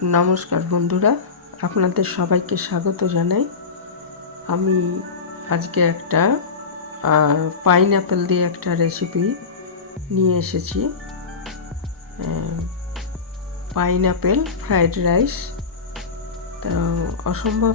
নমস্কার বন্ধুরা, আপনাদের সবাইকে স্বাগত জানাই। আমি আজকে একটা পাইনঅ্যাপেল দিয়ে একটা রেসিপি নিয়ে এসেছি। Pineapple fried rice. তো অসম্ভব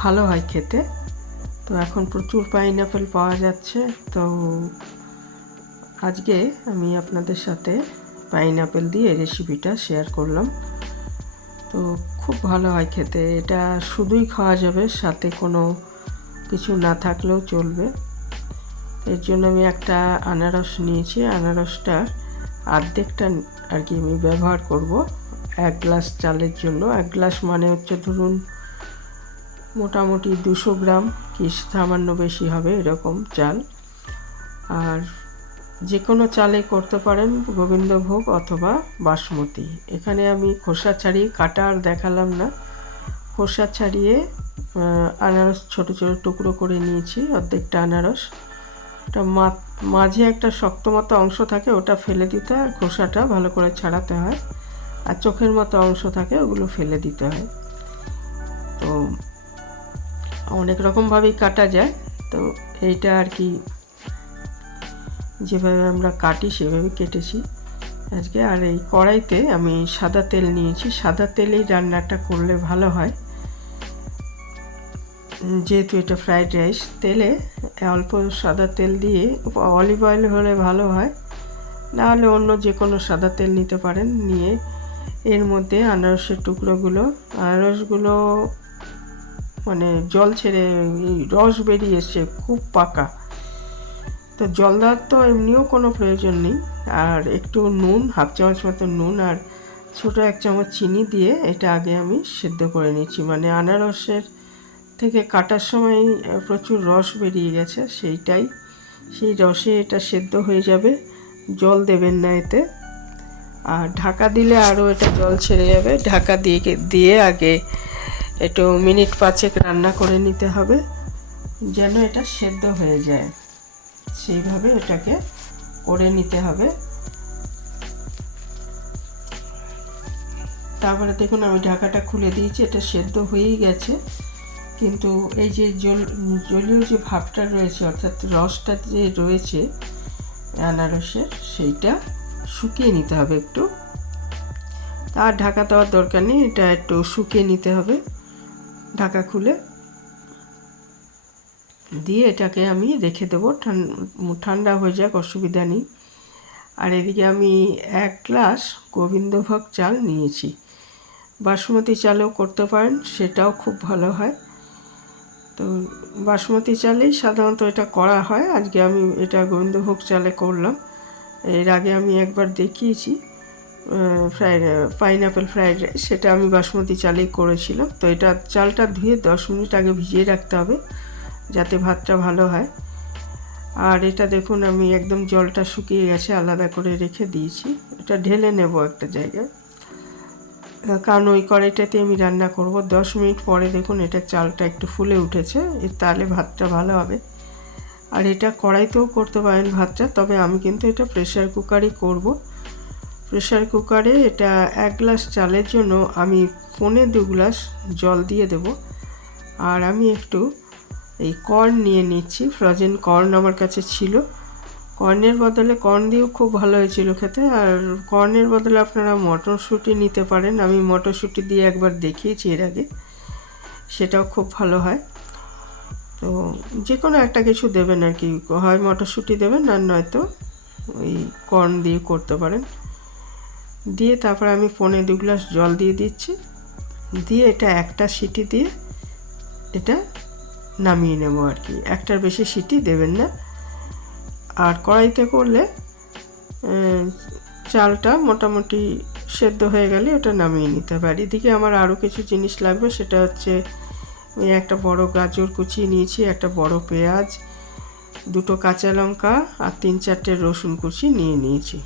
ভালো হয় খেতে। তো এখন প্রচুর পাইনঅ্যাপেল পাওয়া যাচ্ছে। তো আজকে আমি আপনাদের সাথে পাইনঅ্যাপেল দিয়ে রেসিপিটা শেয়ার করলাম। তো খুব ভালো হয় খেতে। এটা শুধুই খাওয়া যাবে, সাথে কোনো কিছু না থাকলেও চলবে। এর জন্য আমি একটা আনারস নিয়েছি। আনারসটার অর্ধেকটা আর কি আমি ব্যবহার করব 1 গ্লাস চালের জন্য। 1 গ্লাস মানে হচ্ছে ধরুন মোটামুটি 200 গ্রাম কি সামান্য বেশি হবে এরকম চাল। আর যে কোনো চালে করতে পারেন, গোবিন্দভোগ অথবা বাসমতি। এখানে আমি খোসা ছাড়িয়ে কাটা আর দেখালাম না। খোসা ছাড়িয়ে আনারস ছোট ছোট টুকরো করে নিয়েছি। অর্ধেকটা আনারস, ওটা মাঝে একটা শক্ত মতো অংশ থাকে, ওটা ফেলে দিতে হয়। খোসাটা ভালো করে ছাড়াতে হয়। আর চোখের মতো অংশ থাকে, ওগুলো ফেলে দিতে হয়। তো অনেক রকমভাবেই কাটা যায়। তো এইটা আর কি যেভাবে আমরা কাটি সেভাবে কেটেছি আজকে। আর এই কড়াইতে আমি সাদা তেল নিয়েছি। সাদা তেলেই রান্নাটা করলে ভালো হয়, যেহেতু এটা ফ্রাইড রাইস। তেলে অল্প সাদা তেল দিয়ে, অলিভ অয়েল হলে ভালো হয়, না হলে অন্য যে কোনো সাদা তেল নিতে পারেন। নিয়ে এর মধ্যে আনারসের আনারসগুলো মানে জল ছেড়ে রস বেরিয়ে এসছে, খুব পাকা। তো জল দেওয়ার তো এমনিও কোনো প্রয়োজন নেই। আর একটু নুন, হাফ চামচ মতো নুন আর ছোটো 1 চামচ চিনি দিয়ে এটা আগে আমি সেদ্ধ করে নিচ্ছি। মানে আনারসের থেকে কাটার সময় প্রচুর রস বেরিয়ে গেছে, সেই রসে এটা সেদ্ধ হয়ে যাবে। জল দেবেন না এতে। আর ঢাকা দিলে আরও এটা জল ছেড়ে যাবে। ঢাকা দিয়ে আগে একটু মিনিট 5 রান্না করে নিতে হবে, যেন এটা সেদ্ধ হয়ে যায়। সেইভাবে এটাকে করে নিতে হবে। তারপরে দেখুন আমি ঢাকাটা খুলে দিয়েছি, এটা সেদ্ধ হয়েই গেছে। কিন্তু এই যে জলীয় যে ভাবটা রয়েছে, অর্থাৎ রসটা যে রয়েছে আনারসের, সেইটা শুকিয়ে নিতে হবে একটু। তার ঢাকা দেওয়ার দরকার নেই, এটা একটু শুকিয়ে নিতে হবে। ঢাকা খুলে দিয়ে এটাকে আমি রেখে দেবো, ঠান্ডা হয়ে যাক, অসুবিধা নেই। আর এদিকে আমি 1 গ্লাস গোবিন্দভোগ চাল নিয়েছি। বাসমতি চালেও করতে পারেন, সেটাও খুব ভালো হয়। তো বাসমতি চালেই সাধারণত এটা করা হয়। আজকে আমি এটা গোবিন্দভোগ চালে করলাম। এর আগে আমি একবার দেখিয়েছি পাইনঅ্যাপেল ফ্রাইড রাইস, সেটা আমি বাসমতি চালেই করেছিলাম। তো এটা চালটা ধুয়ে 10 মিনিট আগে ভিজিয়ে রাখতে হবে, যাতে ভাতটা ভালো হয়। আর এটা দেখুন আমি একদম জলটা শুকিয়ে গেছে, আলাদা করে রেখে দিয়েছি। এটা ঢেলে নেব একটা জায়গায়, কারণ ওই কড়াইটাতে আমি রান্না করব। 10 মিনিট পরে দেখুন এটা চালটা একটু ফুলে উঠেছে, তাহলে ভাতটা ভালো হবে। আর এটা কড়াইতেও করতে পারেন ভাতটা, তবে আমি কিন্তু এটা প্রেসার কুকারই করব। প্রেসার কুকারে এটা 1 গ্লাস চালের জন্য আমি 1.25 গ্লাস জল দিয়ে দেব। আর আমি একটু এই কর্ন নিয়ে নিচ্ছি। ফ্রোজেন কর্ন আমার কাছে ছিল। কর্নের বদলে, কর্ন দিয়েও খুব ভালো হয়েছিল খেতে। আর কর্নের বদলে আপনারা মটরশুঁটি নিতে পারেন। আমি মটরশুঁটি দিয়ে একবার দেখিয়েছি এর আগে, সেটাও খুব ভালো হয়। তো যে কোনো একটা কিছু দেবেন আর কি, হয় মটরশুঁটি দেবেন আর নয়তো ওই কর্ন দিয়ে করতে পারেন। দিয়ে তারপর আমি 1.25 গ্লাস জল দিয়ে দিচ্ছি। দিয়ে এটা একটা সিটি দিয়ে এটা নামিয়ে নেব আর কি। একটার বেশি সিটি দেবেন না। আর কড়াইতে করলে চালটা মোটামুটি সেদ্ধ হয়ে গেলে ওটা নামিয়ে নিতে হবে। আর এদিকে আমার আরও কিছু জিনিস লাগবে, সেটা হচ্ছে আমি একটা বড় গাজর কুচিয়ে নিয়েছি, একটা বড় পেঁয়াজ, 2টো কাঁচা লঙ্কা আর 3-4টে রসুন কুচি নিয়ে নিয়েছি।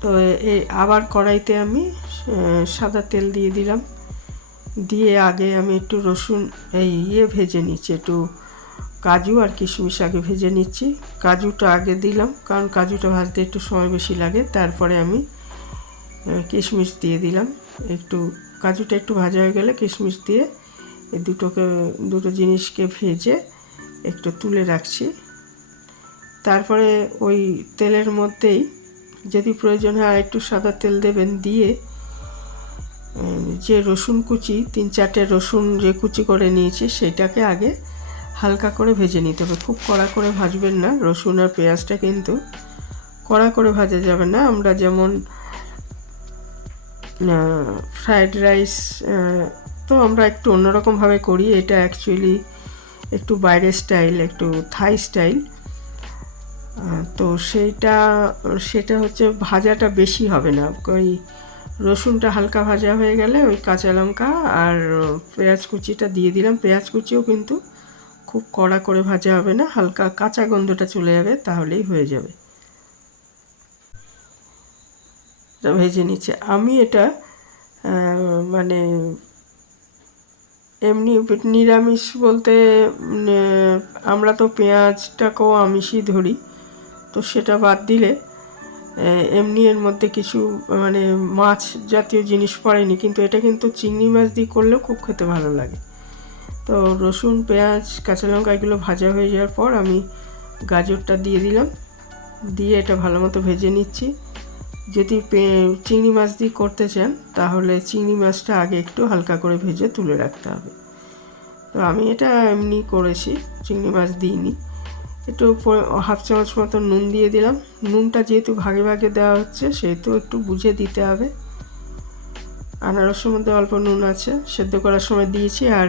তো এই আবার কড়াইতে আমি সাদা তেল দিয়ে দিলাম। দিয়ে আগে আমি একটু রসুন ভেজে নিচ্ছি, একটু কাজু আর কিশমিশ আগে ভেজে নিচ্ছি। কাজুটা আগে দিলাম, কারণ কাজুটা ভাজতে একটু সময় বেশি লাগে। তারপরে আমি কিশমিশ দিয়ে দিলাম। একটু কাজুটা একটু ভাজা হয়ে গেলে কিশমিশ দিয়ে এই দুটো জিনিসকে ভেজে একটু তুলে রাখছি। তারপরে ওই তেলের মধ্যেই যদি প্রয়োজন হয় একটু সাদা তেল দেবেন, দিয়ে যে রসুন কুচি 3-4টে রসুন যে কুচি করে নিয়েছি সেটাকে আগে হালকা করে ভেজে নিতে হবে। খুব কড়া করে ভাজবেন না, রসুন আর পেঁয়াজটা কিন্তু কড়া করে ভাজা যাবে না। আমরা যেমন ফ্রায়েড রাইস তো আমরা একটু অন্যরকমভাবে করি, এটা অ্যাকচুয়ালি একটু বাইরের স্টাইল, একটু থাই স্টাইল। তো সেটা হচ্ছে ভাজাটা বেশি হবে না। ওই রসুনটা হালকা ভাজা হয়ে গেলে ওই কাঁচা লঙ্কা আর পেঁয়াজ কুচিটা দিয়ে দিলাম। পেঁয়াজ কুচিও কিন্তু খুব কড়া করে ভাজা হবে না, হালকা কাঁচা গন্ধটা চলে যাবে, তাহলেই হয়ে যাবে। এটা ভেজে নিচ্ছে। আমি এটা মানে এমনি নিরামিষ বলতে আমরা তো পেঁয়াজটাকেও আমিষই ধরি, তো সেটা বাদ দিলে এমনি এর মধ্যে কিছু মানে মাছ জাতীয় জিনিস পড়েনি, কিন্তু এটা কিন্তু চিংড়ি মাছ দিয়ে করলেও খুব খেতে ভালো লাগে। তো রসুন, পেঁয়াজ, কাঁচা লঙ্কা এগুলো ভাজা হয়ে যাওয়ার পর আমি গাজরটা দিয়ে দিলাম, দিয়ে এটা ভালো মতো ভেজে নিচ্ছি। যদি চিংড়ি মাছ দিয়ে করতে চান তাহলে চিংড়ি মাছটা আগে একটু হালকা করে ভেজে তুলে রাখতে হবে। তো আমি এটা এমনি করেছি, চিংড়ি মাছ দিইনি। একটু 1/2 চামচ মতো নুন দিয়ে দিলাম। নুনটা যেহেতু ভাগে ভাগে দেওয়া হচ্ছে সেহেতু একটু বুঝে দিতে হবে। আনারসের মধ্যে অল্প নুন আছে, সেদ্ধ করার সময় দিয়েছি, আর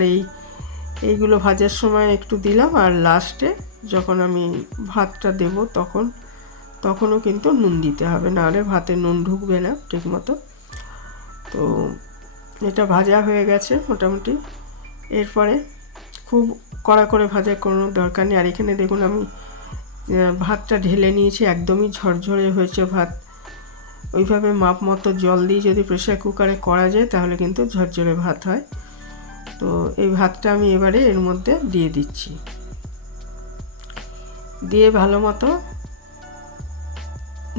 এইগুলো ভাজার সময় একটু দিলাম, আর লাস্টে যখন আমি ভাতটা দেব তখনও কিন্তু নুন দিতে হবে, নাহলে ভাতে নুন ঢুকবে না ঠিক মতো। তো এটা ভাজা হয়ে গেছে মোটামুটি। এরপরে খুব কড়া করে ভাজার কোনো দরকার নেই। আর এখানে দেখুন আমি ভাতটা ঢেলে নিয়েছি, একদমই ঝরঝরে হয়েছে ভাত। ওইভাবে মাপ মতো জল দিয়ে যদি প্রেসার কুকারে করা যায় তাহলে কিন্তু ঝরঝরে ভাত হয়। তো এই ভাতটা আমি এবারে এর মধ্যে দিয়ে দিচ্ছি, দিয়ে ভালো মতো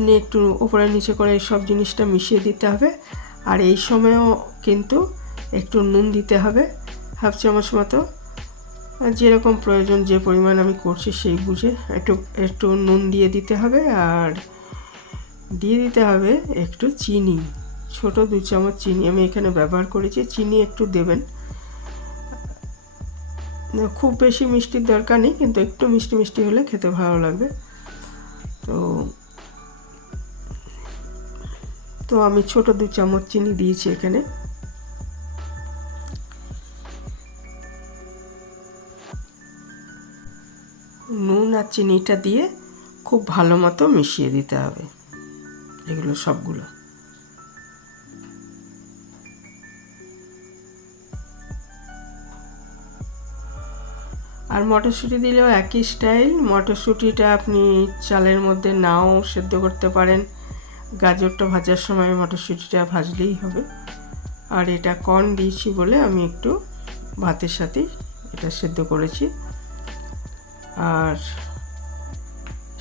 নিয়ে একটু উপরে নিচে করে এই সব জিনিসটা মিশিয়ে দিতে হবে। আর এই সময়ও কিন্তু একটু নুন দিতে হবে, 1/2 চামচ মতো, যেরকম প্রয়োজন, যে পরিমাণ আমি করছি সেই বুঝে একটু নুন দিয়ে দিতে হবে। আর দিয়ে দিতে হবে একটু চিনি, ছোট 2 চামচ চিনি আমি এখানে ব্যবহার করেছি। চিনি একটু দেবেন, খুব বেশি মিষ্টির দরকার নেই, কিন্তু একটু মিষ্টি মিষ্টি হলে খেতে ভালো লাগবে। তো আমি ছোট 2 চামচ চিনি দিয়েছি এখানে। নুন আর চিনিটা দিয়ে খুব ভালো মতো মিশিয়ে দিতে হবে এগুলো সবগুলো। আর মটরশুঁটি দিলেও একই স্টাইল। মটরশুঁটিটা আপনি চালের মধ্যে নাও সেদ্ধ করতে পারেন, গাজরটা ভাজার সময় মটরশুঁটিটা ভাজলেই হবে। আর এটা কর্ন দিয়েছি বলে আমি একটু ভাতের সাথে এটা সেদ্ধ করেছি। আর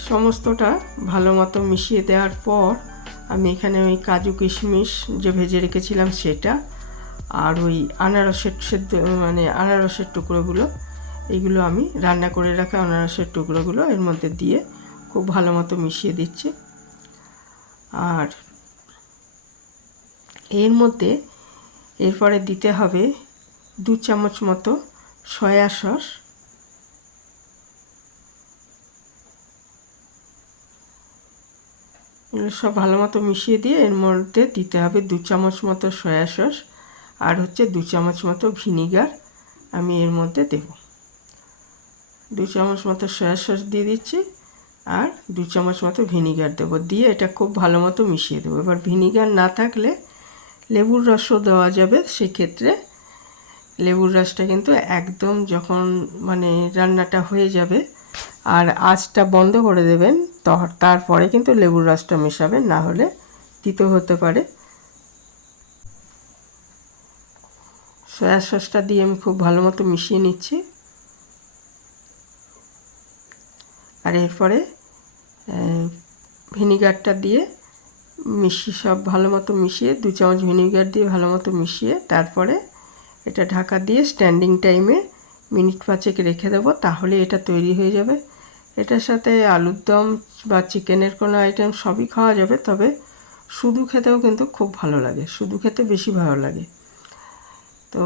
সমস্তটা ভালো মতো মিশিয়ে দেওয়ার পর আমি এখানে ওই কাজু কিশমিশ যে ভেজে রেখেছিলাম সেটা, আর ওই আনারসের টুকরোগুলো, এগুলো আমি রান্না করে রাখা আনারসের টুকরোগুলো এর মধ্যে দিয়ে খুব ভালো মতো মিশিয়ে দিচ্ছি। আর এর মধ্যে এরপরে দিতে হবে 2 চামচ মতো সয়া সস, সব ভালো মতো মিশিয়ে দিয়ে এর মধ্যে দিতে হবে 2 চামচ মতো সয়া সস, আর হচ্ছে 2 চামচ মতো ভিনিগার আমি এর মধ্যে দেব। 2 চামচ মতো সয়া সস দিয়ে দিচ্ছি, আর 2 চামচ মতো ভিনিগার দেবো, দিয়ে এটা খুব ভালো মতো মিশিয়ে দেবো। এবার ভিনিগার না থাকলে লেবুর রসও দেওয়া যাবে, সেক্ষেত্রে লেবুর রসটা কিন্তু একদম যখন মানে রান্নাটা হয়ে যাবে আর আঁচটা বন্ধ করে দেবেন, তারপরে কিন্তু লেবুর রসটা মেশাবেন, না হলে তিতো হতে পারে। সয়া সসটা দিয়ে আমি খুব ভালো মতো মিশিয়ে নিচ্ছি। আর এরপরে ভিনিগারটা দিয়ে সব ভালো মতো মিশিয়ে 2 চামচ ভিনিগার দিয়ে ভালো মতো মিশিয়ে তারপরে এটা ঢাকা দিয়ে স্ট্যান্ডিং টাইমে মিনিট 5 রেখে দেবো, তাহলে এটা তৈরি হয়ে যাবে। এটার সাথে আলুর দম বা চিকেনের কোনো আইটেম সবই খাওয়া যাবে, তবে শুধু খেতেও কিন্তু খুব ভালো লাগে, শুধু খেতে বেশি ভালো লাগে। তো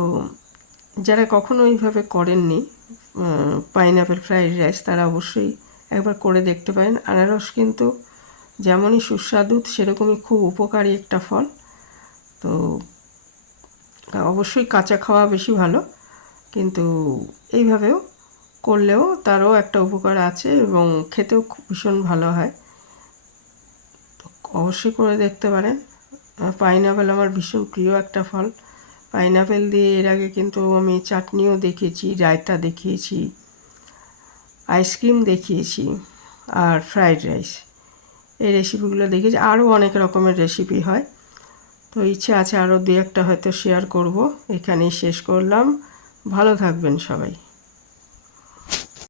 যারা কখনো এইভাবে করেননি পাইনাপেল ফ্রাইড রাইস, তারা অবশ্যই একবার করে দেখতে পারেন। আনারস কিন্তু যেমনই সুস্বাদু সেরকমই খুব উপকারী একটা ফল। তো অবশ্যই কাঁচা খাওয়া বেশি ভালো, কিন্তু এইভাবেও করলেও তারও একটা উপকার আছে এবং খেতেও খুব ভীষণ ভালো হয়। তো অবশ্যই করে দেখতে পারেন। পাইনাপেল আমার ভীষণ প্রিয় একটা ফল। পাইনাপেল দিয়ে এর আগে কিন্তু আমি চাটনিও দেখিয়েছি, রায়তা দেখিয়েছি, আইসক্রিম দেখিয়েছি, আর ফ্রাইড রাইস, এই রেসিপিগুলো দেখিয়েছি। আরও অনেক রকমের রেসিপি হয়, তো ইচ্ছে আছে আরও 2-1টা হয়তো শেয়ার করব। এখানেই শেষ করলাম। ভালো থাকবেন সবাই।